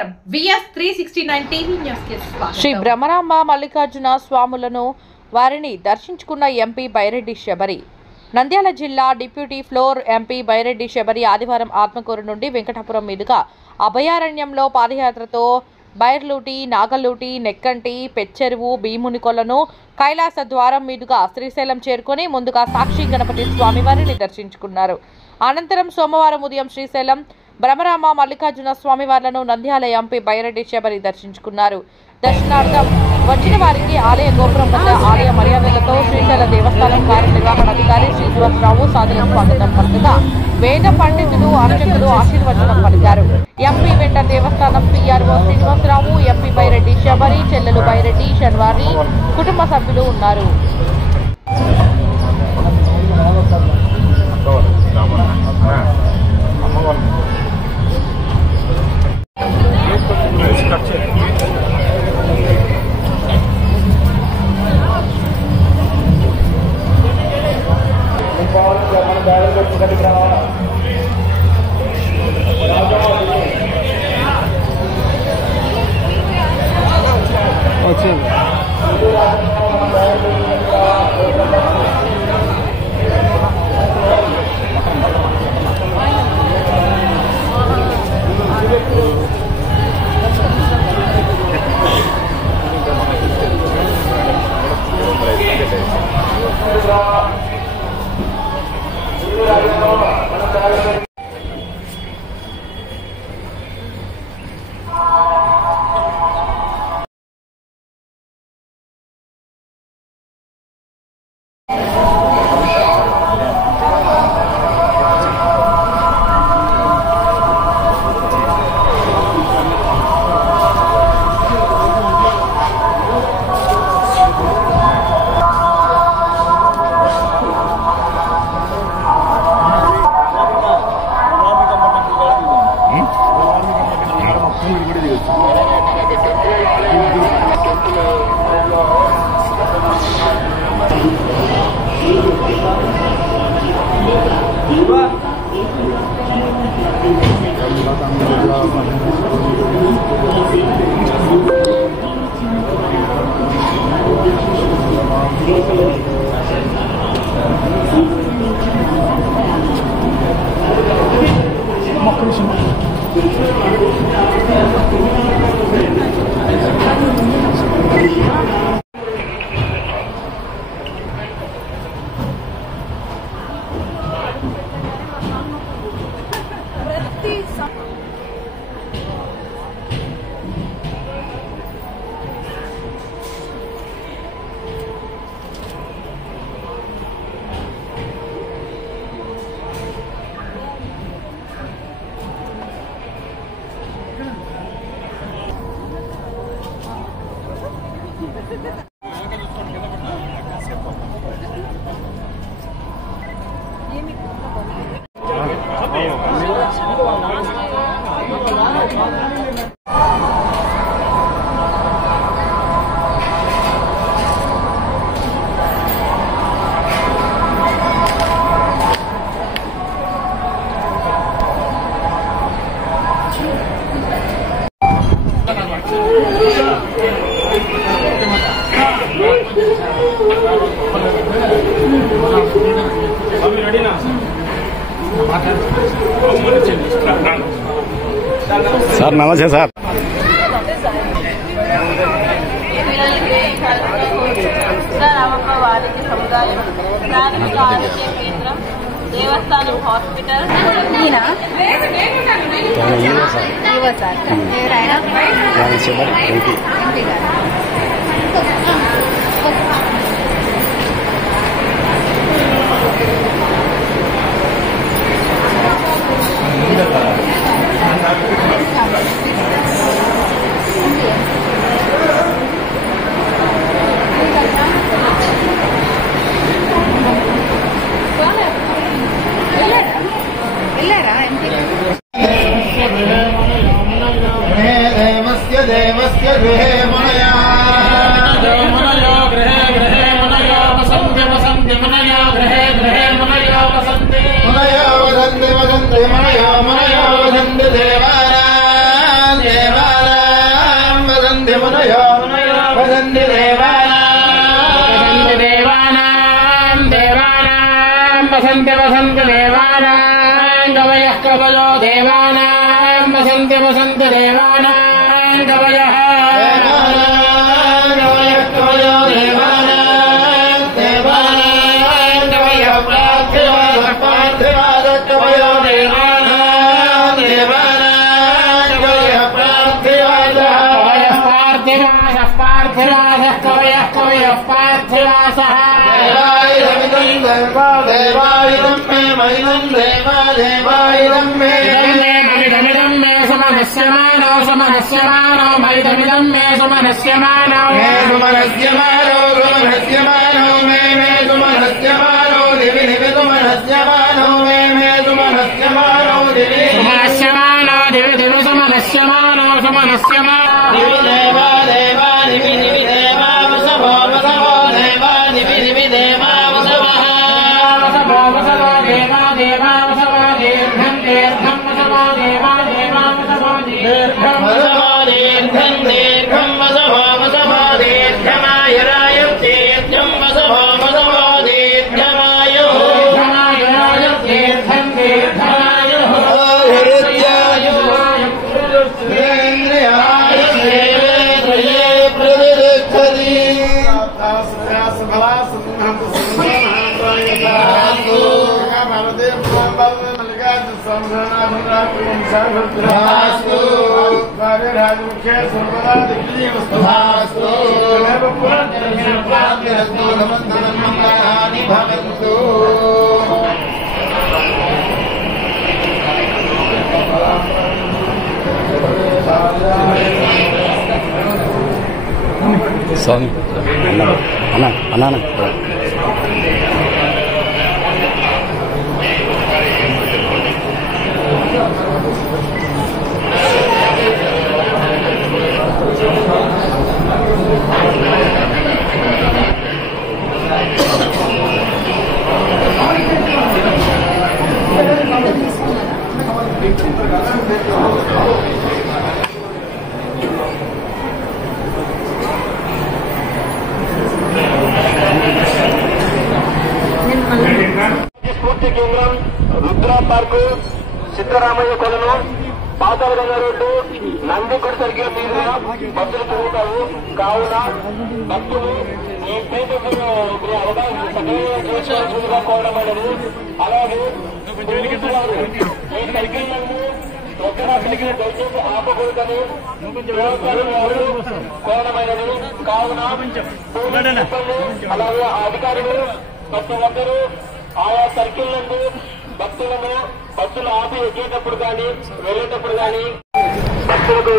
నమస్కారం VS 369 TV news కి స్వాగతం. శ్రీ బ్రహ్మరాంబ మల్లికార్జున స్వాములను వారిని దర్శించుకున్న ఎంపీ బైరెడ్డి శబరి. నంద్యాల జిల్లా deputy floor MP Byreddy Sabari ఆదివారం ఆత్మకూరు నుండి వెంకటాపురం మీదుగా అభయారణ్యంలో పాదయాత్రతో బైర్లూటి, నాగలూటి, నెక్కంటి, పెచ్చెరువు, భీమునికొలను, కైలాస ద్వారం మీదుగా శ్రీశైలం చేరుకొని ముందుగా సాక్షి గణపతి స్వామివారిని దర్శించుకున్నారు. అనంతరం సోమవారం ఉదయం శ్రీశైలం బ్రహ్మరాంబ మల్లికార్జున స్వామివార్లను నంద్యాల ఎంపీ బైరెడ్డి శబరి దర్శించుకున్నారు. దర్శనార్థం వచ్చిన వారికి ఆలయ గోపురం వద్ద ఆలయ మర్యాదలతో శ్రీశైల దేవస్థానం కార్యనిర్వహణాధికారి శ్రీనివాసరావు సాదర స్వాగతం పలుకగా వేద పండితులు, అర్చకులు ఆశీర్వచనం పలికారు. ఎంపీ వెంట దేవస్థానం పిఆర్ఓ శ్రీనివాసరావు, ఎంపీ బైరెడ్డి శబరి, చెల్లెలు బైరెడ్డి శన్వారి కుటుంబ సభ్యులు ఉన్నారు. సార్ నమస్తే సార్. వారికి సముదాయం, ప్రాథమిక ఆరోగ్య కేంద్రం, దేవస్థానం, హాస్పిటల్. देवस्य गृहे मनया गृहे मनया वसन्ति मनया गृहे मनया वसन्ति मनया वसन्ति मनया वसन्ति देवानां वसन्ति वसन्ति देवानां कवयः कवयो देवानां वसन्ति वसन्ति देवानां कवयः कवयः कवयो देवानां देवानां कवयः पार्थिवाः कवयो देवानां देवानां कवयः पार्थिवाः पार्थिवाः कवयः कवयः पार्थिवासः देवायुधं मे महिनं देवायुधं मे ममिदमिदं मे सुमनस्यमानो सुमनस्यमानो ममिदमिदं मे सुमनस्यमानो मे सुमनस्यमानो सुमनस्यमानो मे सुमनस्यमानो दिवि दिवि सुमनस्यमानो मे सुमनस्यमानो दिवि सुमनस्यमानो दिवि दिवि सुमनस्यमानो सुमनस्यमानो दिवि देवा देवा दिवि दिवि देवा वसवो वसवो देवा दिवि दिवि देवा Son, anak. స్ఫూర్తి కేంద్రం రుద్రా పార్కు సిద్ధరామయ్య కొలను పాతాళగంగ రోడ్డు నందికొండ సర్కిల్ మీదుగా బస్సులు తిరుగుతాయి. కావున భక్తులు ఈ ప్లేసెస్ అవకాశంగా కోవడం అనేది. అలాగే ఈ సర్కిల్ నందు ఎక్కడ సర్కిల్ దయచేసి ఆపకూడదని కోవడమైనది. కావున అలాగే అధికారులు ప్రతి ఒక్కరూ ఆయా సర్కిల్ నందు భక్తులను బస్సులు ఆపి ఎక్కేటప్పుడు కానీ వెళ్ళేటప్పుడు కానీ భక్తులకు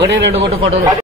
1-2 ఫోటోలు